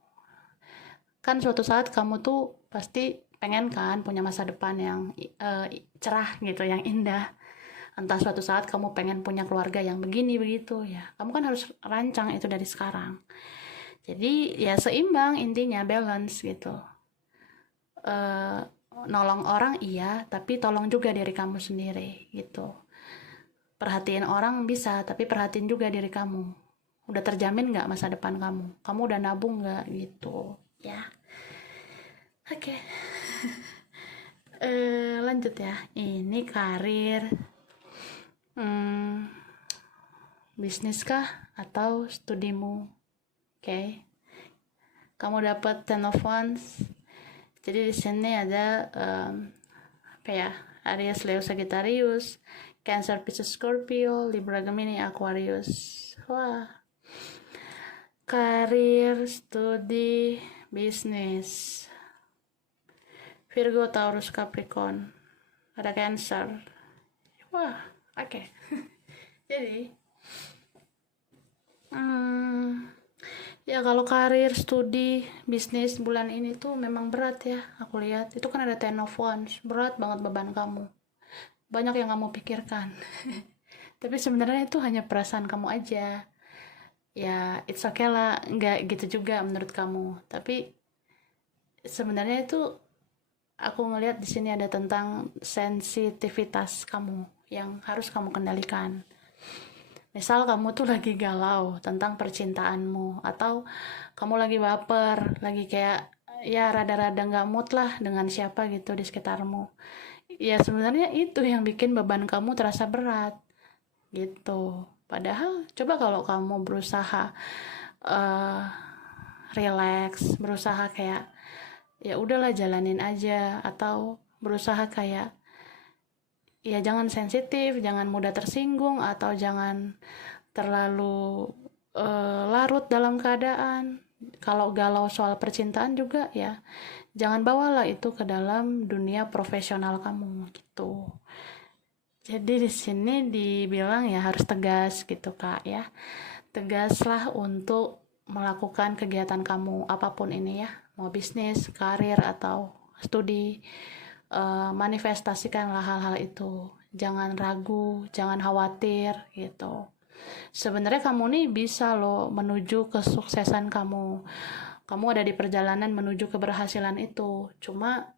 Kan suatu saat kamu tuh pasti pengen kan punya masa depan yang cerah gitu, yang indah. Entah suatu saat kamu pengen punya keluarga yang begini begitu ya, kamu kan harus rancang itu dari sekarang. Jadi ya seimbang, intinya balance gitu. Nolong orang iya, tapi tolong juga diri kamu sendiri gitu. Perhatiin orang bisa, tapi perhatiin juga diri kamu. Udah terjamin nggak masa depan kamu? Kamu udah nabung nggak gitu? Ya, oke. Lanjut ya. Ini karir, hmm, bisnis kah atau studimu? Oke. Kamu dapat 10 of Wands. Jadi di sini ada apa ya? Aries, Leo, Sagittarius, Cancer, Pisces, Scorpio, Libra, Gemini, Aquarius. Wah. Karir, studi, bisnis. Virgo, Taurus, Capricorn. Ada Cancer. Wah, oke. Jadi, ya kalau karir, studi, bisnis bulan ini tuh memang berat ya. Aku lihat itu kan ada 10 of Wands. Berat banget beban kamu. Banyak yang kamu pikirkan. Tapi sebenarnya itu hanya perasaan kamu aja. Ya, it's okay lah. Nggak gitu juga menurut kamu. Tapi sebenarnya itu aku ngelihat di sini ada tentang sensitivitas kamu yang harus kamu kendalikan. Misal kamu tuh lagi galau tentang percintaanmu, atau kamu lagi baper, lagi kayak ya rada-rada nggak mood lah dengan siapa gitu di sekitarmu. Ya sebenarnya itu yang bikin beban kamu terasa berat gitu. Padahal coba kalau kamu berusaha uh, relax, berusaha kayak ya udahlah jalanin aja, atau berusaha kayak ya jangan sensitif, jangan mudah tersinggung, atau jangan terlalu larut dalam keadaan. Kalau galau soal percintaan juga ya jangan bawalah itu ke dalam dunia profesional kamu gitu. Jadi di sini dibilang ya harus tegas gitu Kak ya. Tegaslah untuk melakukan kegiatan kamu apapun ini ya, mau bisnis, karir atau studi. Manifestasikanlah hal-hal itu. Jangan ragu, jangan khawatir gitu. Sebenarnya kamu nih bisa loh menuju kesuksesan kamu. Kamu ada di perjalanan menuju keberhasilan itu. Cuma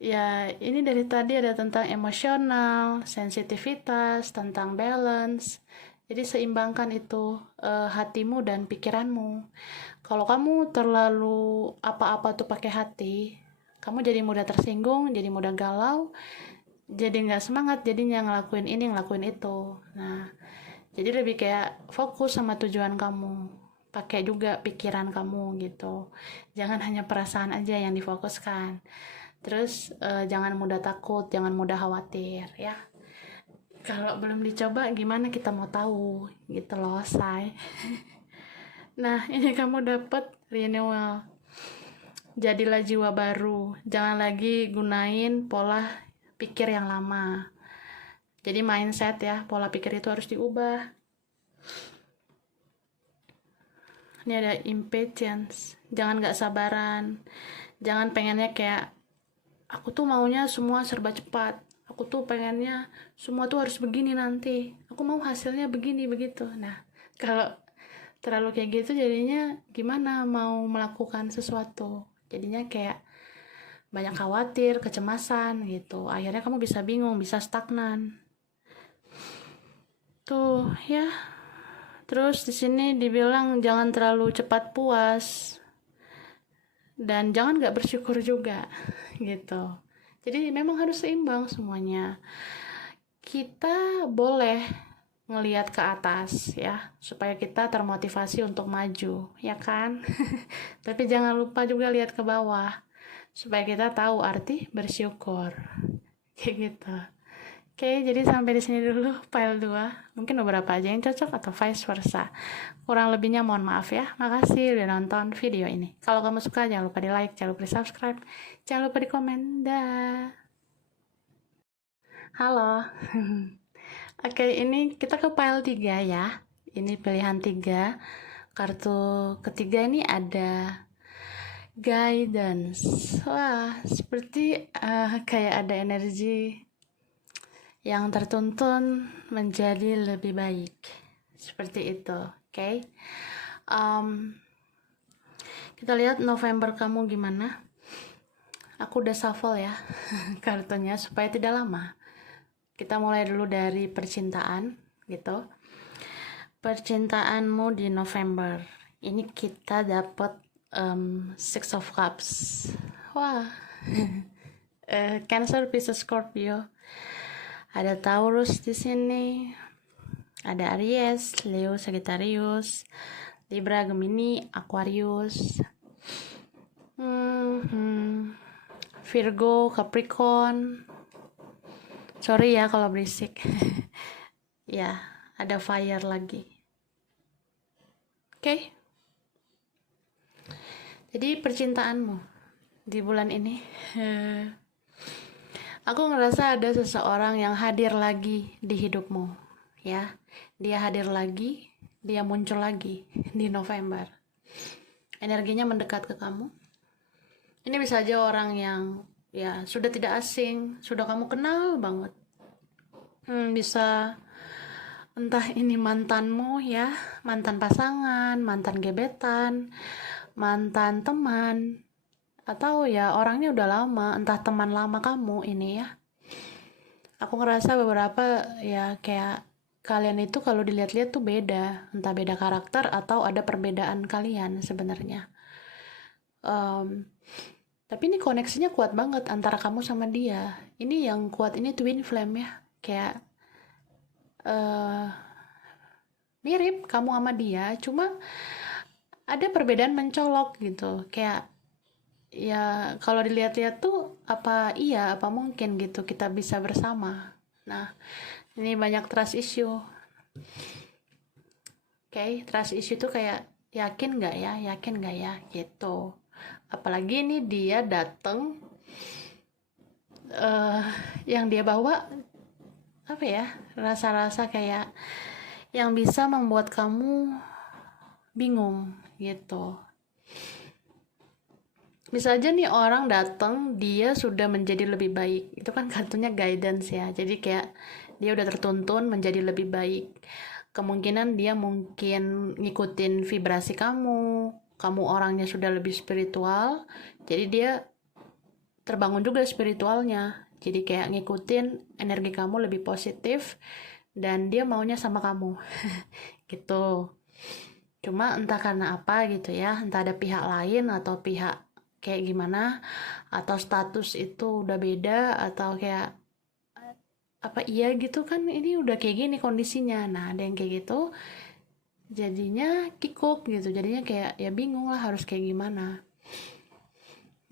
ya ini dari tadi ada tentang emosional, sensitivitas, tentang balance. Jadi seimbangkan itu hatimu dan pikiranmu. Kalau kamu terlalu apa-apa tuh pakai hati, kamu jadi mudah tersinggung, jadi mudah galau, jadi nggak semangat, jadinya ngelakuin ini, ngelakuin itu. Nah, jadi lebih kayak fokus sama tujuan kamu, pakai juga pikiran kamu gitu. Jangan hanya perasaan aja yang difokuskan. Terus jangan mudah takut, jangan mudah khawatir ya. Kalau belum dicoba gimana kita mau tahu gitu loh, say. Nah, ini kamu dapat renewal. Jadilah jiwa baru. Jangan lagi gunain pola pikir yang lama. Jadi mindset ya, pola pikir itu harus diubah. Ini ada impatience. Jangan gak sabaran. Jangan pengennya kayak aku tuh maunya semua serba cepat. Aku tuh pengennya semua tuh harus begini nanti. Aku mau hasilnya begini begitu. Nah, kalau terlalu kayak gitu jadinya gimana mau melakukan sesuatu. Jadinya kayak banyak khawatir, kecemasan gitu. Akhirnya kamu bisa bingung, bisa stagnan. Tuh, ya. Terus di sini dibilang jangan terlalu cepat puas dan jangan nggak bersyukur juga gitu. Jadi memang harus seimbang semuanya. Kita boleh ngelihat ke atas ya supaya kita termotivasi untuk maju ya kan. Tapi jangan lupa juga lihat ke bawah supaya kita tahu arti bersyukur kayak gitu. Oke, jadi sampai di sini dulu file 2. Mungkin beberapa aja yang cocok atau vice versa. Kurang lebihnya mohon maaf ya. Makasih udah nonton video ini. Kalau kamu suka jangan lupa di like, jangan lupa di subscribe, jangan lupa di komen. Dah. Halo. Oke, ini kita ke file 3 ya. Ini pilihan 3. Kartu ketiga ini ada guidance. Wah, seperti kayak ada energi yang tertuntun menjadi lebih baik. Seperti itu, oke? Um, kita lihat November kamu gimana. Aku udah shuffle ya kartunya supaya tidak lama. Kita mulai dulu dari percintaan gitu. Percintaanmu di November. Ini kita dapat Six of Cups. Wah. Cancer, Pisces, Scorpio. Ada Taurus di sini. Ada Aries, Leo, Sagittarius, Libra, Gemini, Aquarius. Virgo, Capricorn. Sorry ya kalau berisik. Ya, ada fire lagi. Oke. Jadi percintaanmu di bulan ini, aku ngerasa ada seseorang yang hadir lagi di hidupmu, ya. Dia hadir lagi, dia muncul lagi di November. Energinya mendekat ke kamu. Ini bisa aja orang yang ya sudah tidak asing, sudah kamu kenal banget. Bisa entah ini mantanmu ya, mantan pasangan, mantan gebetan, mantan teman, atau ya orangnya udah lama, entah teman lama kamu ini ya. Aku ngerasa beberapa ya kayak kalian itu kalau dilihat-lihat tuh beda, entah beda karakter atau ada perbedaan kalian sebenarnya. Tapi ini koneksinya kuat banget antara kamu sama dia. Ini yang kuat ini twin flame ya, kayak mirip kamu sama dia, cuma ada perbedaan mencolok gitu. Kayak ya kalau dilihat-lihat tuh apa iya apa mungkin gitu kita bisa bersama. Nah, ini banyak trust issue. Oke, trust issue tuh kayak yakin nggak ya gitu. Apalagi ini dia dateng yang dia bawa apa ya, rasa-rasa kayak yang bisa membuat kamu bingung gitu. Bisa aja nih orang datang dia sudah menjadi lebih baik, itu kan kartunya guidance ya, jadi kayak dia udah tertuntun menjadi lebih baik. Kemungkinan dia mungkin ngikutin vibrasi kamu orangnya sudah lebih spiritual, jadi dia terbangun juga spiritualnya, jadi kayak ngikutin energi kamu lebih positif dan dia maunya sama kamu gitu. Cuma entah karena apa gitu ya, entah ada pihak lain atau pihak kayak gimana, atau status itu udah beda, atau kayak apa iya gitu kan ini udah kayak gini kondisinya. Nah ada yang kayak gitu jadinya kikuk gitu, jadinya kayak ya bingung lah harus kayak gimana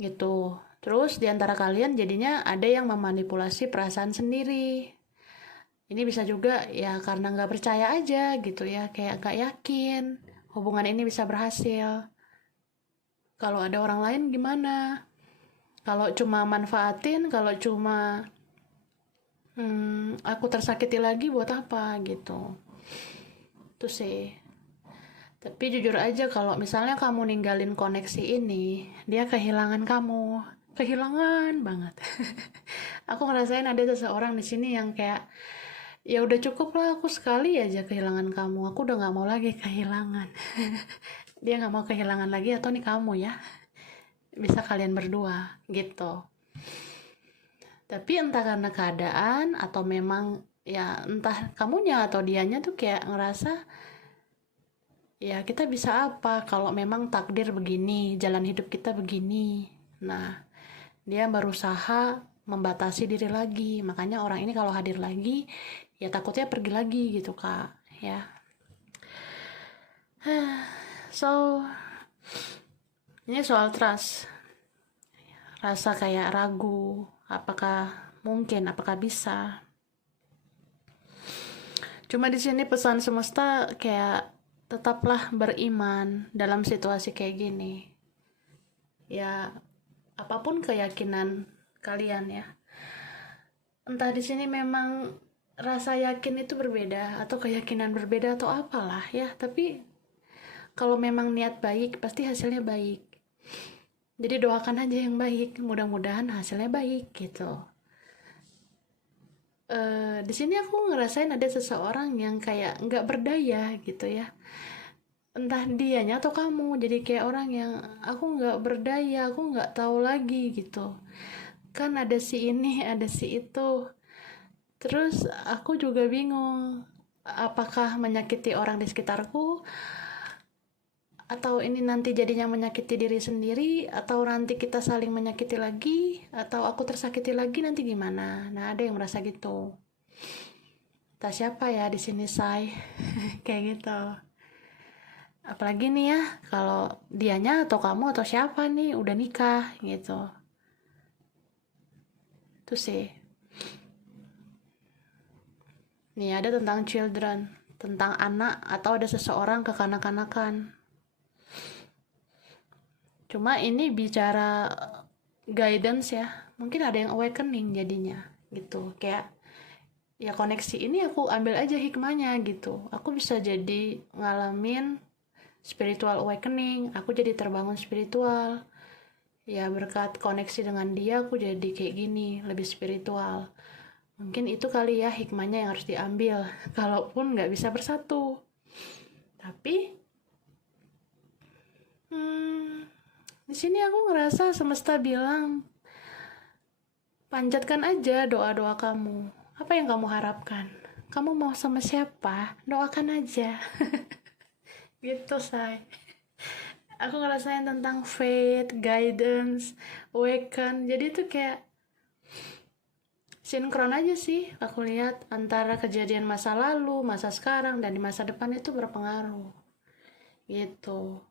gitu. Terus diantara kalian jadinya ada yang memanipulasi perasaan sendiri. Ini bisa juga ya karena nggak percaya aja gitu ya, kayak nggak yakin hubungan ini bisa berhasil. Kalau ada orang lain gimana? Kalau cuma manfaatin, kalau cuma aku tersakiti lagi buat apa gitu. Itu sih. Tapi jujur aja kalau misalnya kamu ninggalin koneksi ini, dia kehilangan kamu. Kehilangan banget. Aku ngerasain ada seseorang di sini yang kayak ya udah cukup lah aku sekali aja kehilangan kamu. Aku udah nggak mau lagi kehilangan. Dia nggak mau kehilangan lagi atau nih kamu ya. Bisa kalian berdua gitu. Tapi entah karena keadaan atau memang ya entah kamunya atau dianya tuh kayak ngerasa ya kita bisa apa kalau memang takdir begini, jalan hidup kita begini. Nah, dia berusaha membatasi diri lagi. Makanya orang ini kalau hadir lagi ya takutnya pergi lagi gitu kak ya. So ini soal trust, rasa kayak ragu apakah mungkin, apakah bisa. Cuma di sini pesan semesta kayak tetaplah beriman dalam situasi kayak gini ya, apapun keyakinan kalian ya, entah di sini memang rasa yakin itu berbeda atau keyakinan berbeda atau apalah ya, tapi kalau memang niat baik pasti hasilnya baik. Jadi doakan aja yang baik, mudah-mudahan hasilnya baik gitu. Di sini aku ngerasain ada seseorang yang kayak nggak berdaya gitu ya. entah dianya atau kamu jadi kayak orang yang aku nggak berdaya, aku nggak tahu lagi gitu kan, ada si ini ada si itu. Terus aku juga bingung, apakah menyakiti orang di sekitarku, atau ini nanti jadinya menyakiti diri sendiri, atau nanti kita saling menyakiti lagi, atau aku tersakiti lagi, nanti gimana. Nah, ada yang merasa gitu. Tak siapa ya di sini, say. Kayak gitu. Apalagi nih ya, kalau dianya atau kamu atau siapa nih udah nikah gitu. Itu sih. Nih ada tentang children, tentang anak atau ada seseorang kekanak-kanakan. Cuma ini bicara guidance ya, mungkin ada yang awakening jadinya gitu. Kayak ya koneksi ini aku ambil aja hikmahnya gitu. Aku bisa jadi ngalamin spiritual awakening, aku jadi terbangun spiritual. Ya berkat koneksi dengan dia aku jadi kayak gini, lebih spiritual. Mungkin itu kali ya hikmahnya yang harus diambil, kalaupun nggak bisa bersatu. Tapi di sini aku ngerasa semesta bilang, panjatkan aja doa-doa kamu. Apa yang kamu harapkan? Kamu mau sama siapa? Doakan aja. Gitu, say. Aku ngerasain tentang faith, guidance, awaken. Jadi itu kayak sinkron aja sih aku lihat antara kejadian masa lalu, masa sekarang, dan di masa depan itu berpengaruh. Gitu.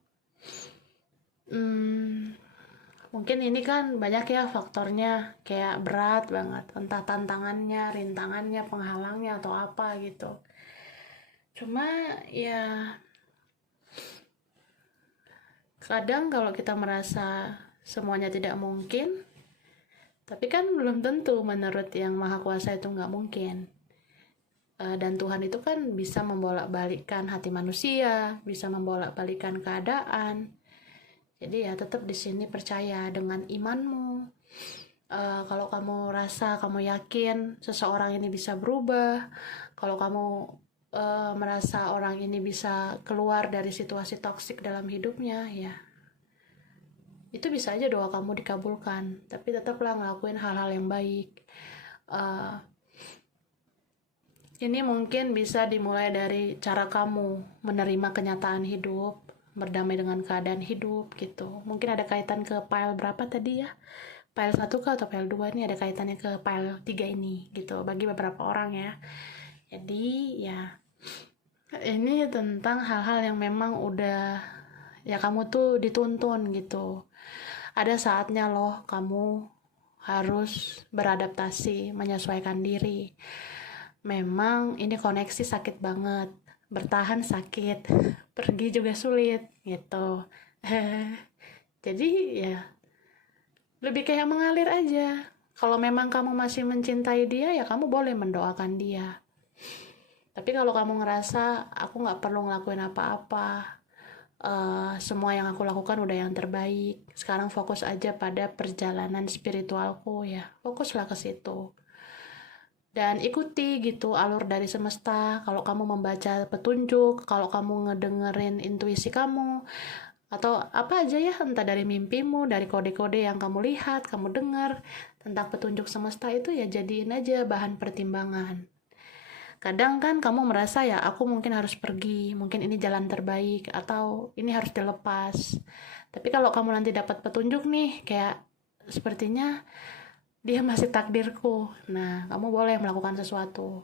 Mungkin ini kan banyak ya faktornya, kayak berat banget, entah tantangannya, rintangannya, penghalangnya atau apa gitu. Cuma ya kadang kalau kita merasa semuanya tidak mungkin, tapi kan belum tentu menurut yang maha kuasa itu nggak mungkin. Dan Tuhan itu kan bisa membolak-balikkan hati manusia, bisa membolak-balikkan keadaan. Jadi ya tetap di sini percaya dengan imanmu. Kalau kamu rasa, kamu yakin seseorang ini bisa berubah, kalau kamu merasa orang ini bisa keluar dari situasi toksik dalam hidupnya, ya itu bisa aja doa kamu dikabulkan. Tapi tetaplah ngelakuin hal-hal yang baik. Ini mungkin bisa dimulai dari cara kamu menerima kenyataan hidup, berdamai dengan keadaan hidup gitu. Mungkin ada kaitan ke file berapa tadi ya? File 1 kah atau file 2 ini ada kaitannya ke file 3 ini gitu, bagi beberapa orang ya. Jadi ya ini tentang hal-hal yang memang udah ya kamu tuh dituntun gitu. Ada saatnya loh kamu harus beradaptasi, menyesuaikan diri. Memang ini koneksi sakit banget, bertahan sakit, pergi juga sulit gitu. Jadi ya lebih kayak mengalir aja. Kalau memang kamu masih mencintai dia, ya kamu boleh mendoakan dia. Tapi kalau kamu ngerasa aku nggak perlu ngelakuin apa-apa, semua yang aku lakukan udah yang terbaik, sekarang fokus aja pada perjalanan spiritualku, ya fokuslah ke situ dan ikuti gitu alur dari semesta. Kalau kamu membaca petunjuk, kalau kamu ngedengerin intuisi kamu, atau apa aja ya, entah dari mimpimu, dari kode-kode yang kamu lihat, kamu dengar tentang petunjuk semesta, itu ya jadiin aja bahan pertimbangan. Kadang kan kamu merasa ya aku mungkin harus pergi, mungkin ini jalan terbaik, atau ini harus dilepas. Tapi kalau kamu nanti dapat petunjuk nih, kayak sepertinya dia masih takdirku, nah kamu boleh melakukan sesuatu.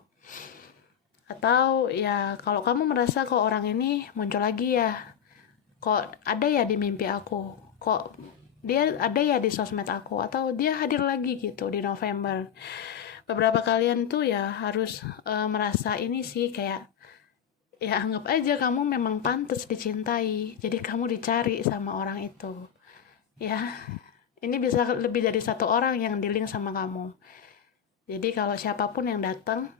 Atau ya kalau kamu merasa kok orang ini muncul lagi ya, kok ada ya di mimpi aku, kok dia ada ya di sosmed aku, atau dia hadir lagi gitu di November. Beberapa kalian tuh ya harus merasa ini sih, kayak ya anggap aja kamu memang pantas dicintai, jadi kamu dicari sama orang itu ya. Ini bisa lebih dari satu orang yang di-link sama kamu. Jadi kalau siapapun yang datang,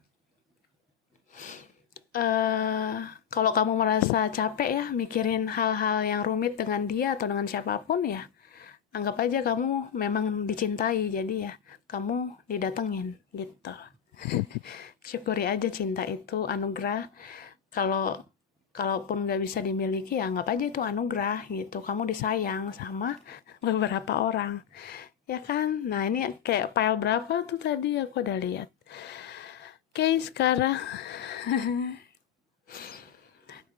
kalau kamu merasa capek ya mikirin hal-hal yang rumit dengan dia atau dengan siapapun, ya anggap aja kamu memang dicintai, jadi ya kamu didatengin gitu. Syukuri aja cinta itu anugerah. Kalau kalaupun nggak bisa dimiliki ya anggap aja itu anugerah gitu, kamu disayang sama beberapa orang, ya kan? Nah ini kayak file berapa tuh tadi aku udah lihat. Oke, sekarang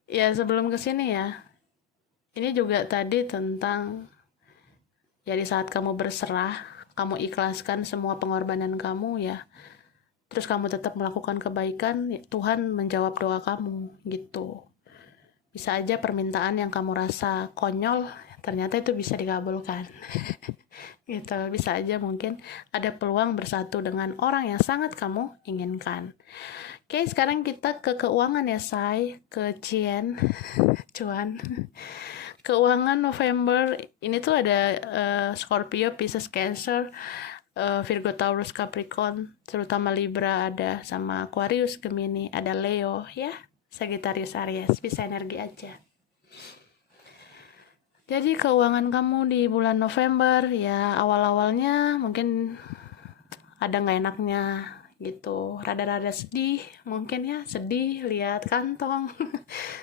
ya sebelum kesini ya, ini juga tadi tentang ya di saat kamu berserah, kamu ikhlaskan semua pengorbanan kamu ya, terus kamu tetap melakukan kebaikan, ya Tuhan menjawab doa kamu gitu. Bisa aja permintaan yang kamu rasa konyol ternyata itu bisa dikabulkan. Gitu, bisa aja mungkin ada peluang bersatu dengan orang yang sangat kamu inginkan. Oke, sekarang kita ke keuangan ya, Say, ke Cien, cuan. Keuangan November ini tuh ada Scorpio, Pisces, Cancer, Virgo, Taurus, Capricorn, terutama Libra ada, sama Aquarius, Gemini, ada Leo ya, Sagittarius, Aries, bisa energi aja. Jadi keuangan kamu di bulan November ya awal-awalnya mungkin ada nggak enaknya gitu, rada-rada sedih mungkin ya, sedih lihat kantong,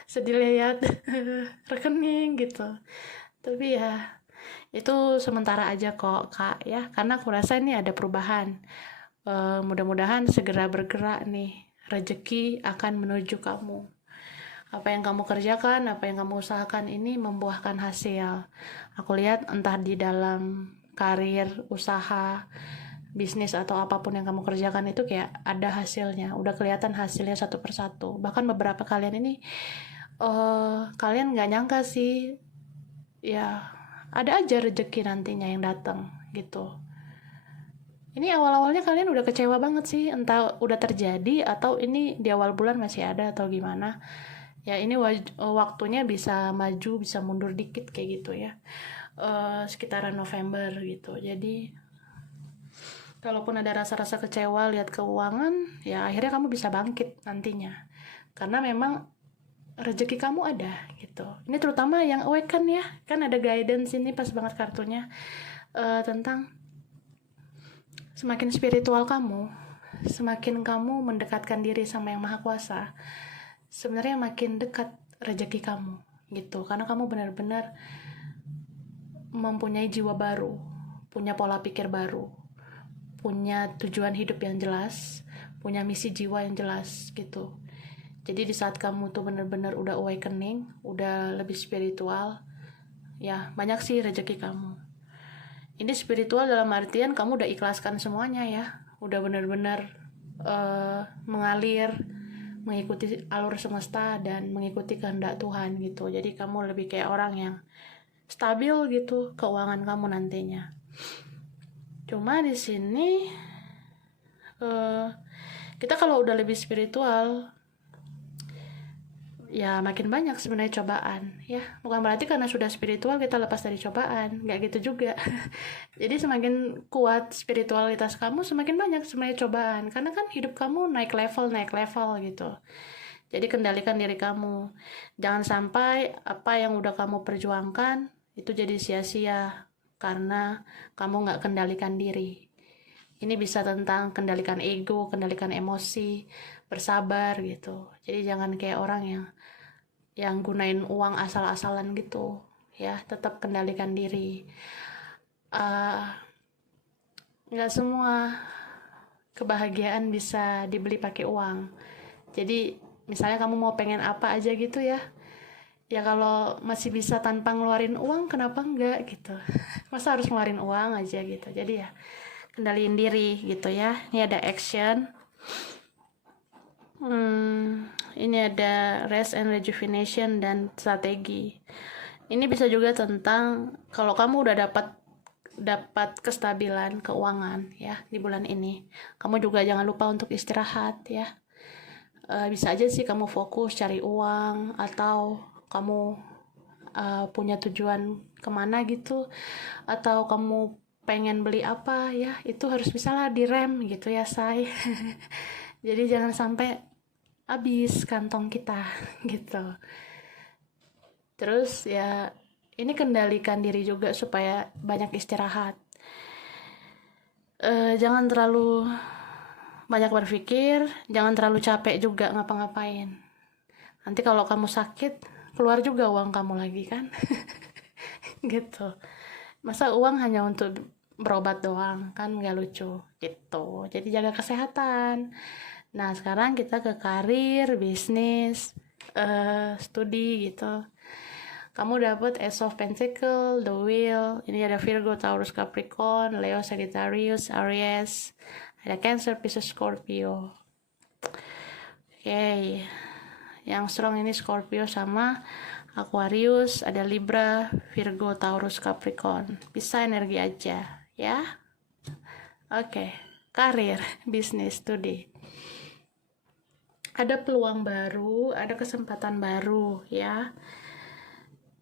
sedih lihat rekening gitu. Tapi ya itu sementara aja kok Kak ya, karena aku rasa ini ada perubahan. Mudah-mudahan segera bergerak nih, rezeki akan menuju kamu. Apa yang kamu kerjakan, apa yang kamu usahakan ini membuahkan hasil. Aku lihat entah di dalam karir, usaha, bisnis atau apapun yang kamu kerjakan itu kayak ada hasilnya, udah kelihatan hasilnya satu persatu. Bahkan beberapa kalian ini kalian nggak nyangka sih, ya ada aja rezeki nantinya yang datang gitu. Ini awal-awalnya kalian udah kecewa banget sih, entah udah terjadi atau ini di awal bulan masih ada atau gimana. Ya ini waktunya bisa maju, bisa mundur dikit kayak gitu ya. Sekitaran November gitu. Jadi kalaupun ada rasa-rasa kecewa lihat keuangan, ya akhirnya kamu bisa bangkit nantinya. Karena memang rezeki kamu ada gitu. Ini terutama yang awaken ya, kan ada guidance ini pas banget kartunya tentang semakin spiritual kamu, semakin kamu mendekatkan diri sama yang Maha Kuasa, sebenarnya makin dekat rezeki kamu gitu. Karena kamu benar-benar mempunyai jiwa baru, punya pola pikir baru, punya tujuan hidup yang jelas, punya misi jiwa yang jelas gitu. Jadi di saat kamu tuh benar-benar udah awakening, udah lebih spiritual, ya banyak sih rezeki kamu. Ini spiritual dalam artian kamu udah ikhlaskan semuanya ya, udah benar-benar mengalir, mengikuti alur semesta dan mengikuti kehendak Tuhan gitu. Jadi kamu lebih kayak orang yang stabil gitu keuangan kamu nantinya. Cuma di sini kita kalau udah lebih spiritual ya makin banyak sebenarnya cobaan ya, bukan berarti karena sudah spiritual kita lepas dari cobaan, nggak gitu juga. Jadi semakin kuat spiritualitas kamu semakin banyak sebenarnya cobaan, karena kan hidup kamu naik level gitu. Jadi kendalikan diri kamu, jangan sampai apa yang udah kamu perjuangkan itu jadi sia-sia karena kamu nggak kendalikan diri. Ini bisa tentang kendalikan ego, kendalikan emosi, bersabar gitu. Jadi jangan kayak orang yang gunain uang asal-asalan gitu ya, tetap kendalikan diri. Nggak semua kebahagiaan bisa dibeli pakai uang. Jadi misalnya kamu mau pengen apa aja gitu ya, ya kalau masih bisa tanpa ngeluarin uang kenapa enggak gitu. Masa harus ngeluarin uang aja gitu. Jadi ya kendaliin diri gitu ya. Ini ada action, ini ada rest and rejuvenation dan strategi. Ini bisa juga tentang kalau kamu udah dapat kestabilan keuangan ya di bulan ini, kamu juga jangan lupa untuk istirahat ya. Bisa aja sih kamu fokus cari uang, atau kamu punya tujuan kemana gitu, atau kamu pengen beli apa ya, itu harus bisa lah direm gitu ya say. Jadi jangan sampai habis kantong kita gitu. Terus ya ini kendalikan diri juga supaya banyak istirahat. Jangan terlalu banyak berpikir, jangan terlalu capek juga ngapa-ngapain. Nanti kalau kamu sakit, keluar juga uang kamu lagi kan. Gitu. Masa uang hanya untuk berobat doang, kan nggak lucu gitu. Jadi jaga kesehatan. Nah, sekarang kita ke karir, bisnis, studi gitu. Kamu dapat Ace of Pentacle, The Wheel, ini ada Virgo, Taurus, Capricorn, Leo, Sagittarius, Aries, ada Cancer, Pisces, Scorpio. Oke, yang strong ini Scorpio sama Aquarius, ada Libra, Virgo, Taurus, Capricorn. Bisa energi aja, ya. Oke, karir, bisnis, studi. Ada peluang baru, ada kesempatan baru, ya.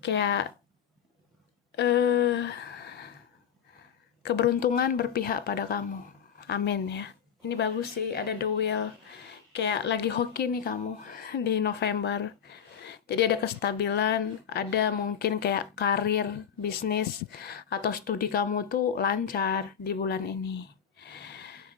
Kayak keberuntungan berpihak pada kamu. Amin ya. Ini bagus sih, ada The Wheel. Kayak lagi hoki nih kamu di November. Jadi ada kestabilan, ada mungkin kayak karir, bisnis, atau studi kamu tuh lancar di bulan ini.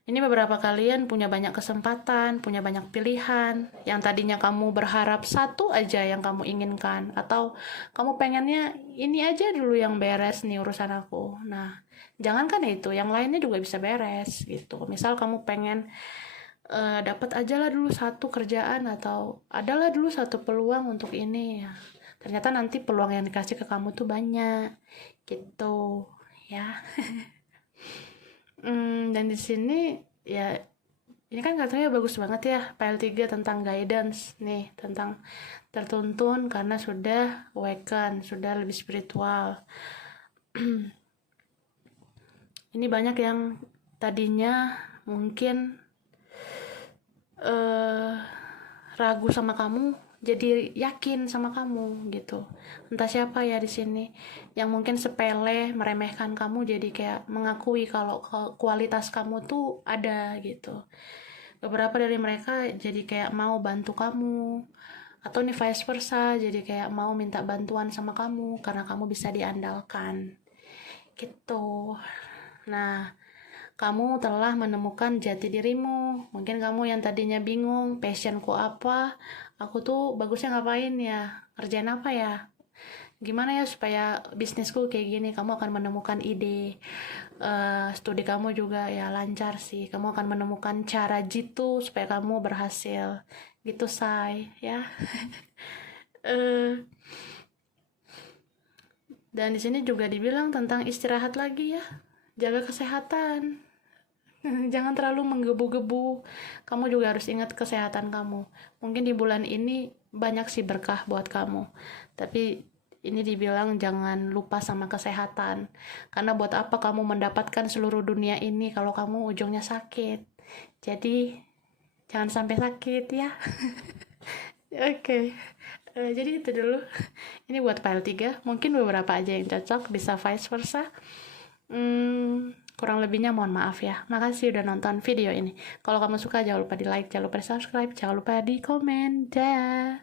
Ini beberapa kalian punya banyak kesempatan, punya banyak pilihan. Yang tadinya kamu berharap satu aja yang kamu inginkan, atau kamu pengennya ini aja dulu yang beres nih urusan aku. Nah, jangankan itu, yang lainnya juga bisa beres gitu. Misal kamu pengen dapat aja lah dulu satu kerjaan, atau adalah dulu satu peluang untuk ini ya. Ternyata nanti peluang yang dikasih ke kamu tuh banyak gitu ya. Dan di sini ya, ini kan katanya bagus banget ya, PL3 tentang guidance nih, tentang tertuntun karena sudah awaken, sudah lebih spiritual. Ini banyak yang tadinya mungkin ragu sama kamu, jadi yakin sama kamu gitu. Entah siapa ya di sini yang mungkin sepele meremehkan kamu, jadi kayak mengakui kalau kualitas kamu tuh ada gitu. Beberapa dari mereka jadi kayak mau bantu kamu, atau nih vice versa, jadi kayak mau minta bantuan sama kamu karena kamu bisa diandalkan gitu. Nah, kamu telah menemukan jati dirimu. Mungkin kamu yang tadinya bingung, passionku apa, aku tuh bagusnya ngapain ya, kerjaan apa ya, gimana ya supaya bisnisku kayak gini. Kamu akan menemukan ide. Studi kamu juga ya lancar sih, kamu akan menemukan cara jitu supaya kamu berhasil gitu, say ya. Eh, dan di sini juga dibilang tentang istirahat lagi ya, jaga kesehatan. Jangan terlalu menggebu-gebu. Kamu juga harus ingat kesehatan kamu. Mungkin di bulan ini banyak sih berkah buat kamu. Tapi ini dibilang jangan lupa sama kesehatan. Karena buat apa kamu mendapatkan seluruh dunia ini kalau kamu ujungnya sakit. Jadi jangan sampai sakit ya. Oke. Jadi itu dulu. Ini buat file 3. Mungkin beberapa aja yang cocok, bisa vice versa. Kurang lebihnya mohon maaf ya. Makasih udah nonton video ini. Kalau kamu suka jangan lupa di like, jangan lupa di subscribe, jangan lupa di komen. Dah.